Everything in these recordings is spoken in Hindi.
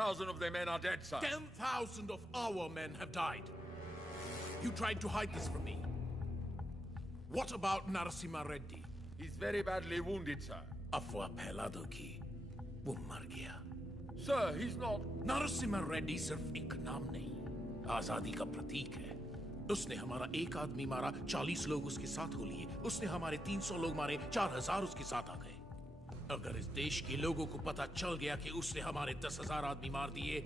10,000 of their men are dead, sir. 10,000 of our men have died. You tried to hide this from me. What about Narasimha Reddy? He's very badly wounded, sir. अफवाह फैला दो कि वो मर गया। Sir, he's not. Narasimha Reddy सिर्फ एक नाम नहीं, आजादी का प्रतीक है। उसने हमारा एक आदमी मारा, 40 लोग उसके साथ हो लिए। उसने हमारे 300 लोग मारे, 4000 उसके साथ आ गए। अगर इस देश के लोगों को पता चल गया कि उसने हमारे 10,000 आदमी मार दिए,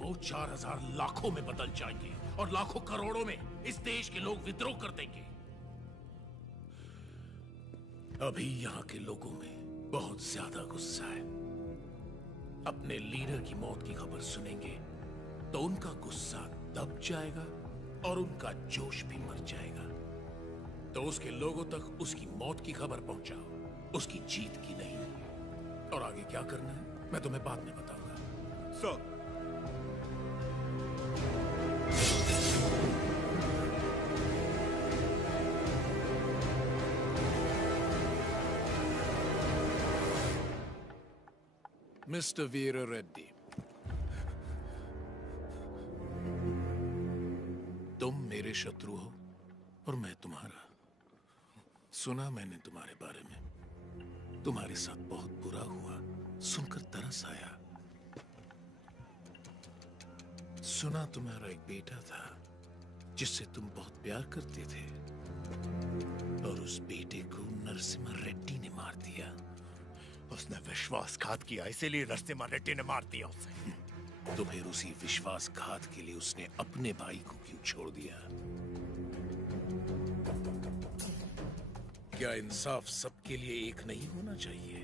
वो 4000 लाखों में बदल जाएंगे और लाखों करोड़ों में इस देश के लोग विद्रोह कर देंगे। अभी यहाँ के लोगों में बहुत ज्यादा गुस्सा है। अपने लीडर की मौत की खबर सुनेंगे तो उनका गुस्सा दब जाएगा और उनका जोश भी मर जाएगा। तो उसके लोगों तक उसकी मौत की खबर पहुंचाओ, उसकी जीत की नहीं। और आगे क्या करना है मैं तुम्हें बाद में बताऊंगा। Sir. मिस्टर वीर रेड्डी, तुम मेरे शत्रु हो और मैं तुम्हारा। सुना मैंने तुम्हारे बारे में, तुम्हारे साथ बहुत बुरा हुआ, सुनकर तरस आया। सुना तुम्हारा एक बेटा था जिससे तुम बहुत प्यार करते थे और उस बेटे को नरसिम्हा रेड्डी ने मार दिया। उसने विश्वासघात किया, इसीलिए नरसिम्हा रेड्डी ने मार दिया उसे। तो फिर उसी विश्वासघात के लिए उसने अपने भाई को क्यों छोड़ दिया? क्या इंसाफ सबके लिए एक नहीं होना चाहिए?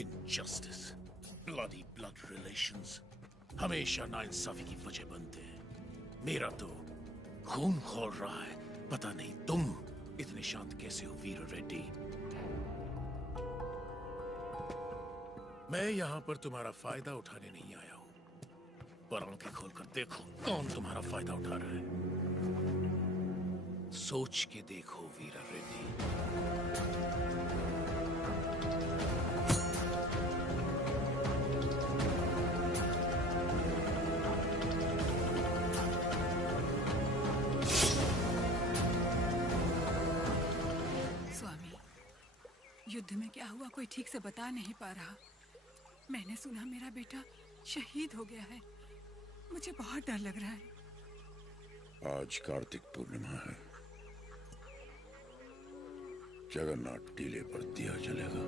इनजस्टिस, ब्लडी ब्लड रिलेशंस हमेशा नाइंसाफी की वजह बनते हैं। मेरा तो खून खौल रहा है। पता नहीं तुम इतने शांत कैसे हो वीर रेड्डी। मैं यहां पर तुम्हारा फायदा उठाने नहीं आया हूं, पर आंखें खोलकर देखो कौन तुम्हारा फायदा उठा रहा है। सोच के देखो वीर रेड्डी। स्वामी, युद्ध में क्या हुआ कोई ठीक से बता नहीं पा रहा। मैंने सुना मेरा बेटा शहीद हो गया है। मुझे बहुत डर लग रहा है। आज कार्तिक पूर्णिमा है। जगन्नाथ टीले पर दिया जलेगा।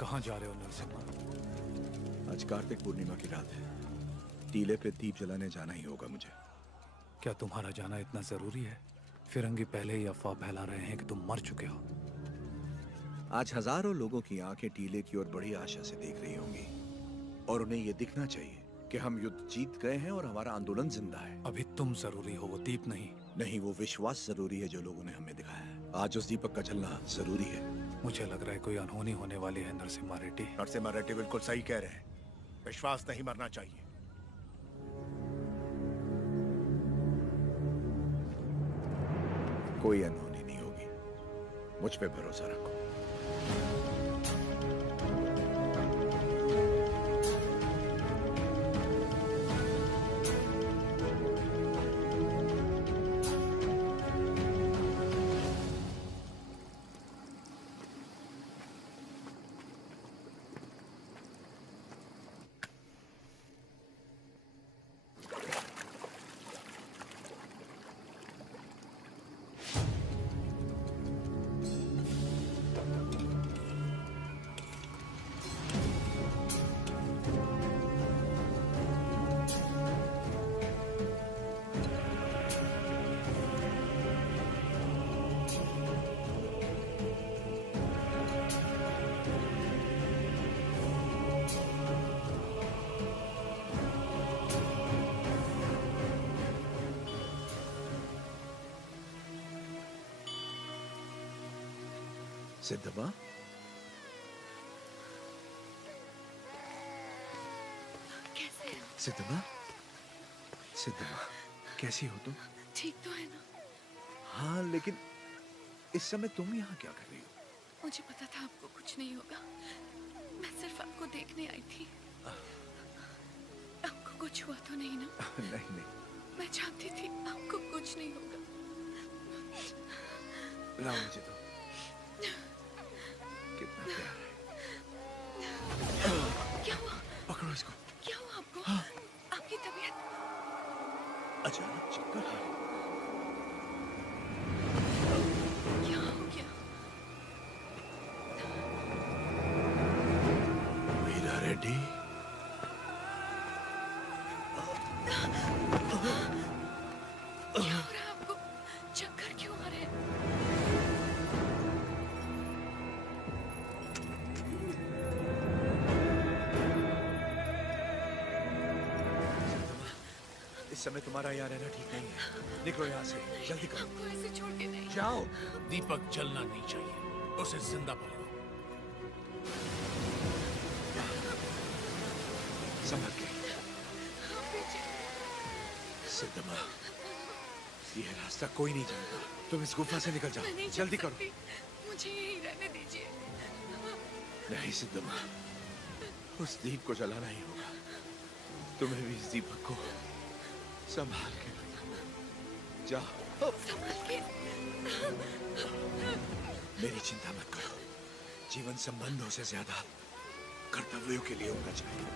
कहाँ जा रहे हो नरसिम्हा? आज कार्तिक पूर्णिमा की रात है। टीले पे दीप जलाने जाना ही होगा मुझे। क्या तुम्हारा जाना इतना जरूरी है? फिरंगी पहले ही अफवाह फैला रहे हैं कि तुम मर चुके हो। आज हजारों लोगों की आंखें टीले की ओर बड़ी आशा से देख रही होंगी और उन्हें यह दिखना चाहिए कि हम युद्ध जीत गए हैं और हमारा आंदोलन जिंदा है। अभी तुम जरूरी हो, वो दीप नहीं। नहीं, वो विश्वास जरूरी है जो लोगों ने हमें दिखाया है। आज उस दीपक का जलना जरूरी है। मुझे लग रहा है कोई अनहोनी होने वाली है नरसिम्हा रेड्डी। नरसिम्हा रेड्डी बिल्कुल सही कह रहे हैं। विश्वास नहीं मरना चाहिए। कोई अनहोनी नहीं होगी, मुझ पे भरोसा रखो। सिद्धबा, कैसे हो? सिद्धमा, सिद्धमा, कैसी हो तुम? ठीक तो है ना? हाँ, लेकिन इस समय तुम यहाँ क्या कर रही हो? मुझे पता था आपको कुछ नहीं होगा। मैं सिर्फ आपको देखने आई थी। आपको कुछ हुआ तो नहीं ना? नहीं नहीं। मैं जानती थी आपको कुछ नहीं होगा। लाओ मुझे तो। कितना प्यार है। क्या हुआ? पकड़ो इसको। क्या हुआ आपको? हाँ। आपकी तबीयत? अचानक चक्कर आ रहे। क्या हो गया? वीरा रेड्डी। क्या हो रहा है आपको? चक्कर क्यों आ रहे हैं? इस समय तुम्हारा यहाँ रहना ठीक नहीं है। निकलो यहाँ से, जल्दी करो। आपको ऐसे छोड़ के नहीं। जाओ। दीपक जलना नहीं चाहिए, उसे जिंदा पकड़ो। संभल के। हाँ, पीछे। सिद्धमा, ये रास्ता कोई नहीं जानता। तुम इस गुफा से निकल मैं जाओ, नहीं जल्दी चल करो। सकती। मुझे यहीं रहने दीजिए। नहीं सिद्धमा, उस दीप को जलाना ही होगा। तुम्हें भी इस दीपक को संभाल के रखो। जाओ। संभाल के। मेरी चिंता मत करो। जीवन संबंधों से ज्यादा कर्तव्यों के लिए होना चाहिए।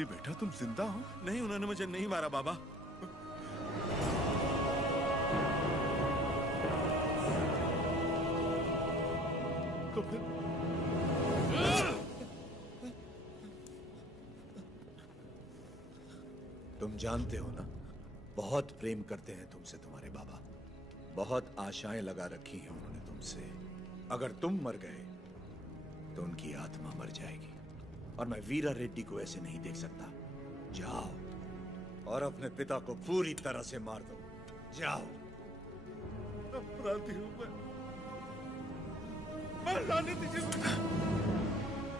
बेटा तुम जिंदा हो? नहीं, उन्होंने मुझे नहीं मारा बाबा। तो फिर तुम जानते हो ना, बहुत प्रेम करते हैं तुमसे तुम्हारे बाबा। बहुत आशाएं लगा रखी हैं उन्होंने तुमसे। अगर तुम मर गए तो उनकी आत्मा मर जाएगी, और मैं वीरा रेड्डी को ऐसे नहीं देख सकता। जाओ और अपने पिता को पूरी तरह से मार दो। जाओ। अपराधी हूं मैं लाने दीजिए मुझे।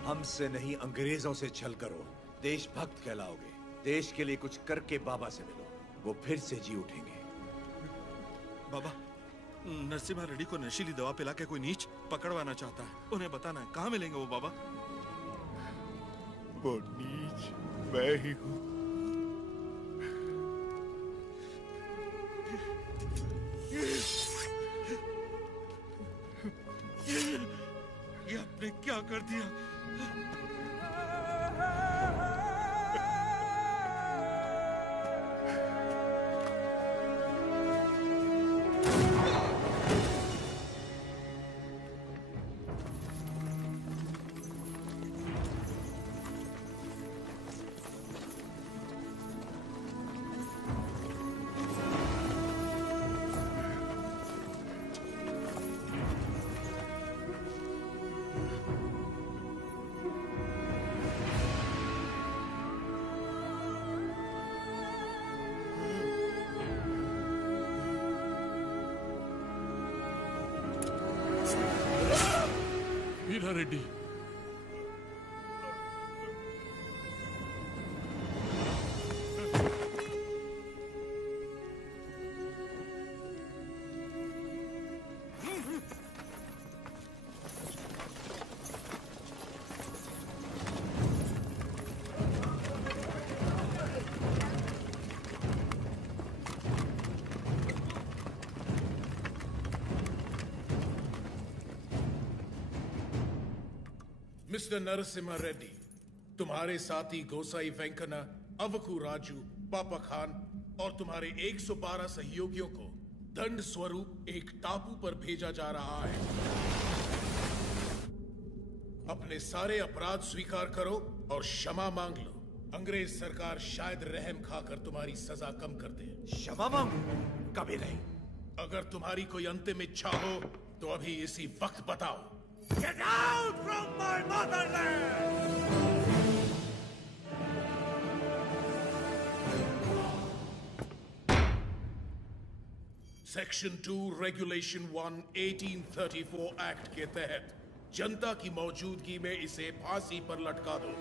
हमसे नहीं, अंग्रेजों से छल करो, देशभक्त कहलाओगे। देश के लिए कुछ करके बाबा से मिलो, वो फिर से जी उठेंगे। बाबा, नरसिम्हा रेड्डी को नशीली दवा पिला के कोई नीच पकड़वाना चाहता है। उन्हें बताना है, कहाँ मिलेंगे वो बाबा? वो नीच मैं ही हूं। ये आपने क्या कर दिया? वीरा रेड्डी, मिस्टर नरसिम्हा रेड्डी, तुम्हारे साथी गोसाई वेंकना, अवकू राजू, पापा खान और तुम्हारे 112 सहयोगियों को दंड स्वरूप एक टापू पर भेजा जा रहा है। अपने सारे अपराध स्वीकार करो और क्षमा मांग लो। अंग्रेज सरकार शायद रहम खाकर तुम्हारी सजा कम कर दे। क्षमा मांगू? कभी नहीं। अगर तुम्हारी कोई अंतिम इच्छा हो तो अभी इसी वक्त बताओ। Get out from my motherland! Section 2 regulation 1 1834 act के तहत जनता की मौजूदगी में इसे फांसी पर लटका दो।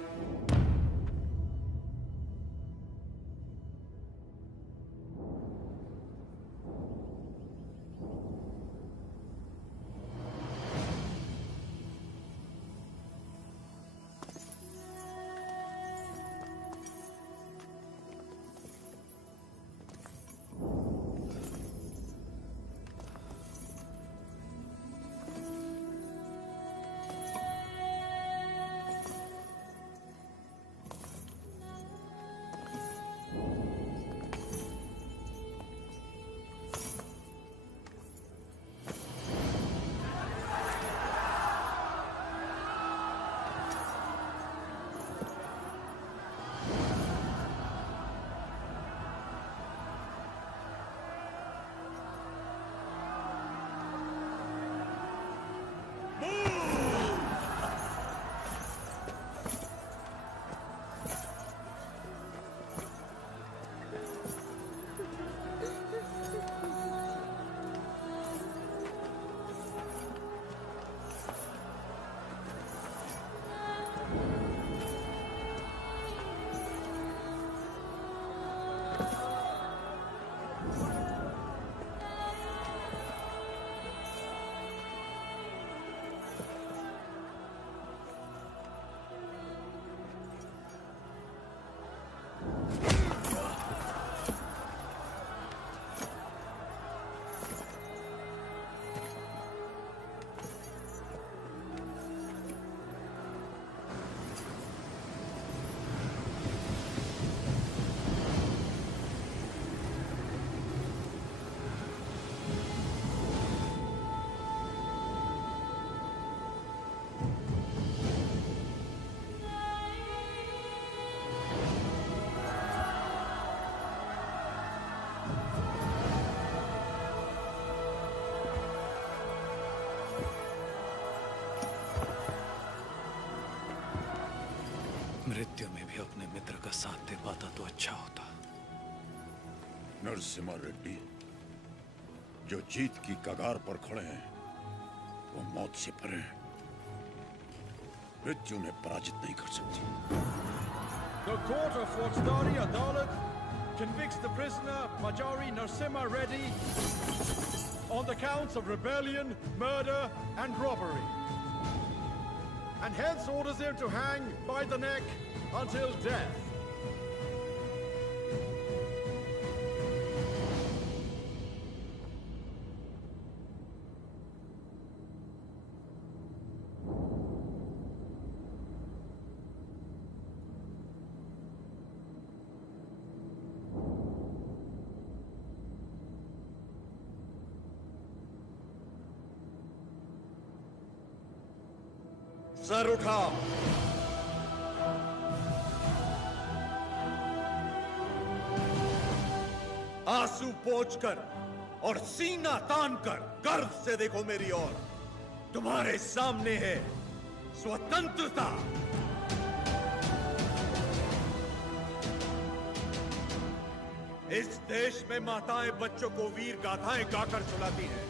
मृत्यु में भी अपने मित्र का साथ दे पाता तो अच्छा होता। नरसिम्हा रेड्डी, जो जीत की कगार पर खड़े हैं वो मौत से परे हैं। मृत्यु ने पराजित नहीं कर सकती। The court of Faujdari Adalat convicts the prisoner Majari Narasimha Reddy on the counts of rebellion, murder and robbery, and hence orders him to hang by the neck until death. Sir उठाओ। आंसू पोंछकर और सीना तानकर गर्व से देखो मेरी ओर। तुम्हारे सामने है स्वतंत्रता। इस देश में माताएं बच्चों को वीर गाथाएं गाकर सुलाती हैं।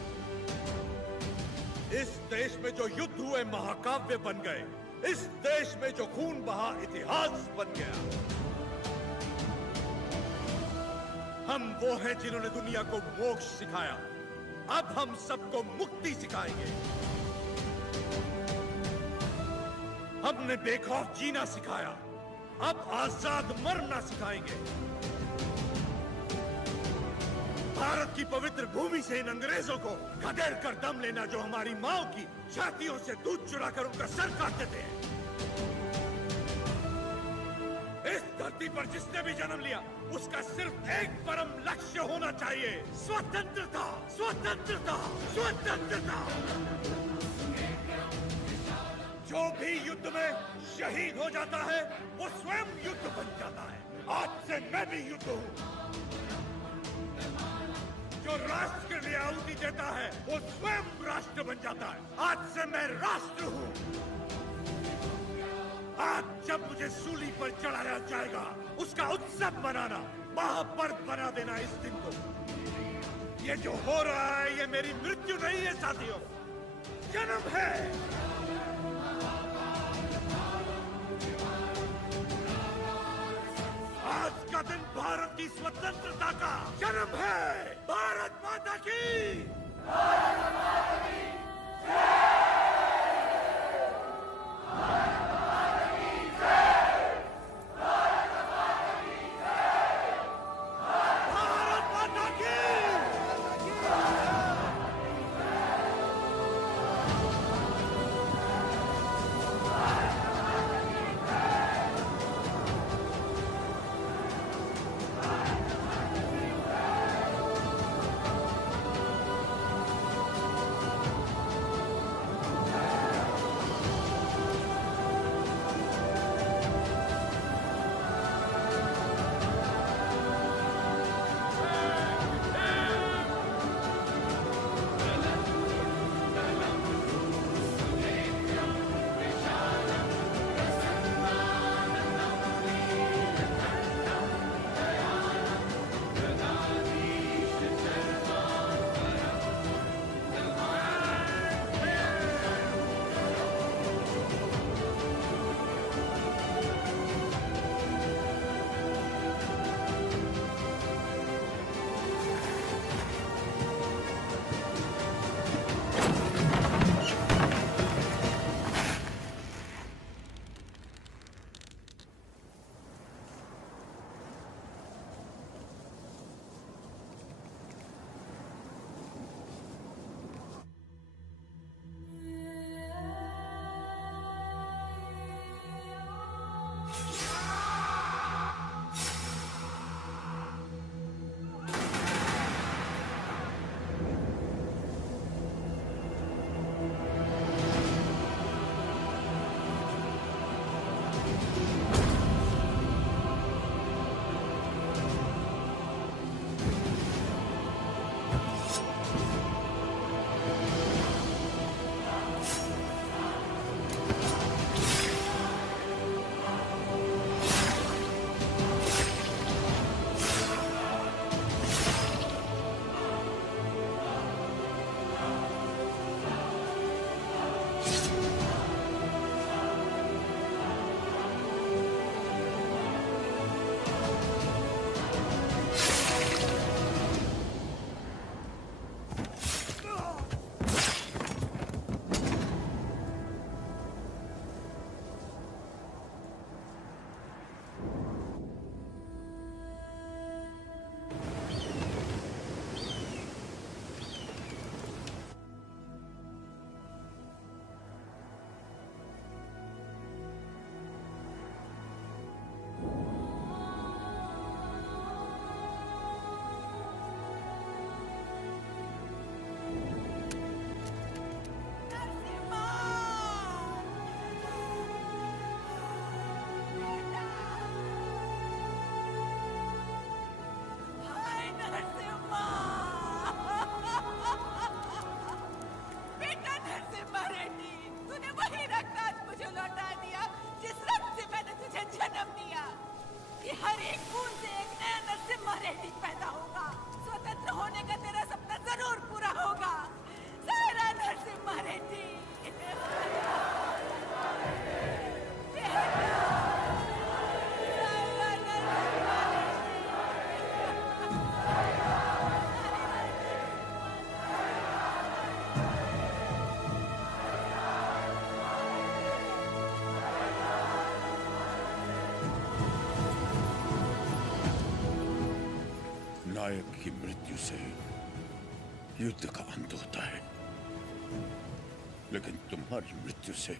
इस देश में जो युद्ध हुए महाकाव्य बन गए। इस देश में जो खून बहा इतिहास बन गया। हम वो हैं जिन्होंने दुनिया को मोक्ष सिखाया। अब हम सबको मुक्ति सिखाएंगे। हमने बेखौफ जीना सिखाया। अब आजाद मरना सिखाएंगे। भारत की पवित्र भूमि से इन अंग्रेजों को खदेड़ कर दम लेना, जो हमारी माओ की छातियों से दूध चुराकर उनका सर काट देते हैं। इस धरती पर जिसने भी जन्म लिया उसका सिर्फ एक परम लक्ष्य होना चाहिए, स्वतंत्रता, स्वतंत्रता, स्वतंत्रता। जो भी युद्ध में शहीद हो जाता है वो स्वयं युद्ध बन जाता है। आज से मैं भी युद्ध हूं। जो राष्ट्र के लिए आहुति देता है वो स्वयं राष्ट्र बन जाता है। आज से मैं राष्ट्र हूं। आज जब मुझे सूली पर चढ़ाया जाएगा उसका उत्सव मनाना, महापर्व बना देना इस दिन को। ये जो हो रहा है ये मेरी मृत्यु नहीं है साथियों, जन्म है। आज का दिन भारत की स्वतंत्रता का जन्म है। भारत माता की, भारत माता की जय। तूने वही रक्त आज मुझे लौटा दिया जिस रक्त से मैंने तुझे जन्म दिया। कि हर एक खून से एक नया नरसिम्हा रेड्डी पैदा होगा। स्वतंत्र होने का तेरा सपना जरूर पूरा होगा। सारा नरसिम्हा रेड्डी। नायक की मृत्यु से युद्ध का अंत होता है, लेकिन तुम्हारी मृत्यु से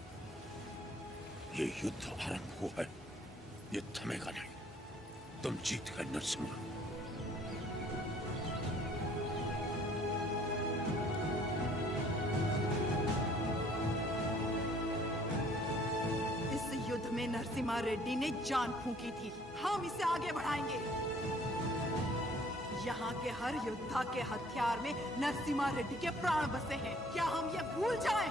ये युद्ध आरंभ हुआ है। ये थमेगा नहीं। तुम जीत गए नरसिम्हा। इस युद्ध में नरसिम्हा रेड्डी ने जान फूंकी थी। हम इसे आगे बढ़ाएंगे। यहाँ के हर योद्धा के हथियार में नरसिम्हा रेड्डी के प्राण बसे हैं। क्या हम ये भूल जाएं?